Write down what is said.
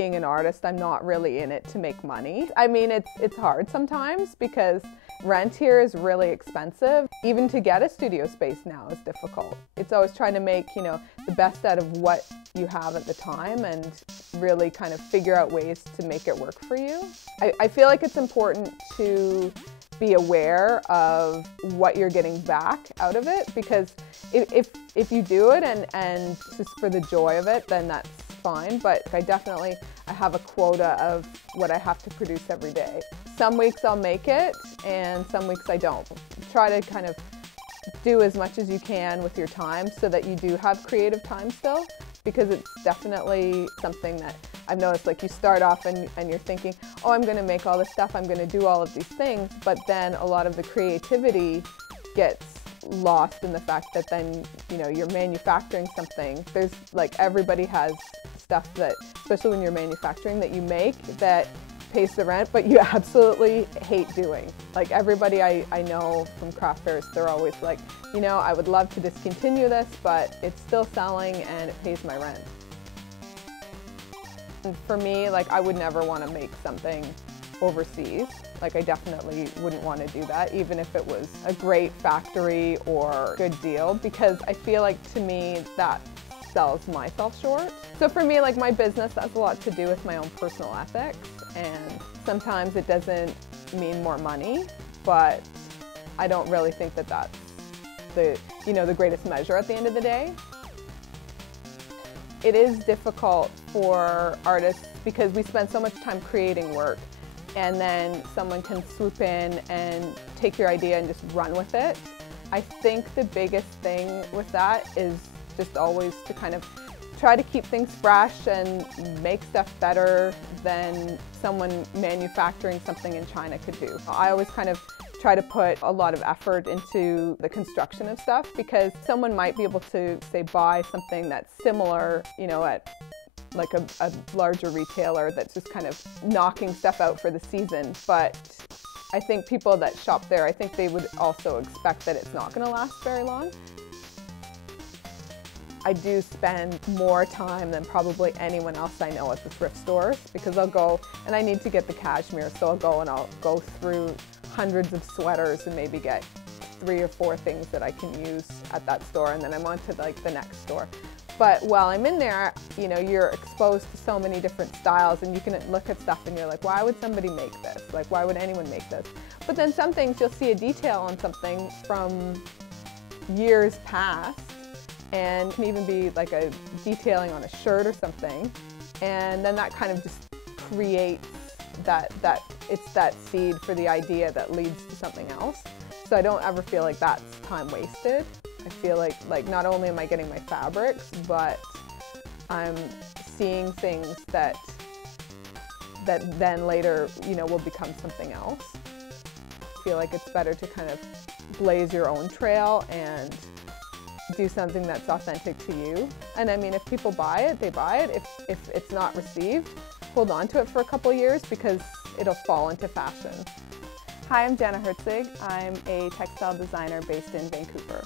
being an artist, I'm not really in it to make money. I mean, it's hard sometimes because rent here is really expensive. Even to get a studio space now is difficult. It's always trying to make, you know, the best out of what you have at the time and really kind of figure out ways to make it work for you. I feel like it's important to be aware of what you're getting back out of it, because if you do it and just for the joy of it, then that's fine. But I have a quota of what I have to produce every day. Some weeks I'll make it and some weeks I don't. Try to kind of do as much as you can with your time so that you do have creative time still, because it's definitely something that I've noticed, like you start off and you're thinking, oh, I'm going to make all this stuff, I'm going to do all of these things, but then a lot of the creativity gets lost in the fact that then, you know, you're manufacturing something. There's like, everybody has stuff that, especially when you're manufacturing, that you make that pays the rent, but you absolutely hate doing. Like everybody I know from craft fairs, they're always like, you know, I would love to discontinue this, but it's still selling and it pays my rent. And for me, like I would never want to make something overseas. Like I definitely wouldn't want to do that, even if it was a great factory or good deal, because I feel like to me that sells myself short. So for me, like my business has a lot to do with my own personal ethics, and sometimes it doesn't mean more money, but I don't really think that that's the, you know, the greatest measure at the end of the day. It is difficult for artists because we spend so much time creating work, and then someone can swoop in and take your idea and just run with it. I think the biggest thing with that is just always to kind of try to keep things fresh and make stuff better than someone manufacturing something in China could do. I always kind of try to put a lot of effort into the construction of stuff, because someone might be able to, say, buy something that's similar, you know, at like a larger retailer that's just kind of knocking stuff out for the season. But I think people that shop there, I think they would also expect that it's not going to last very long. I do spend more time than probably anyone else I know at the thrift stores, because I'll go and I need to get the cashmere, so I'll go and I'll go through hundreds of sweaters and maybe get 3 or 4 things that I can use at that store, and then I'm on to like the next store. But while I'm in there, you know, you're exposed to so many different styles, and you can look at stuff and you're like, why would somebody make this? Like, why would anyone make this? But then some things, you'll see a detail on something from years past, and it can even be like a detailing on a shirt or something, and then that kind of just creates it's that seed for the idea that leads to something else. So I don't ever feel like that's time wasted. I feel like not only am I getting my fabrics, but I'm seeing things that then later, you know, will become something else. I feel like it's better to kind of blaze your own trail and do something that's authentic to you. And I mean, if people buy it, they buy it. If it's not received, hold on to it for a couple years, because it'll fall into fashion. Hi, I'm Janna Hurtzig. I'm a textile designer based in Vancouver.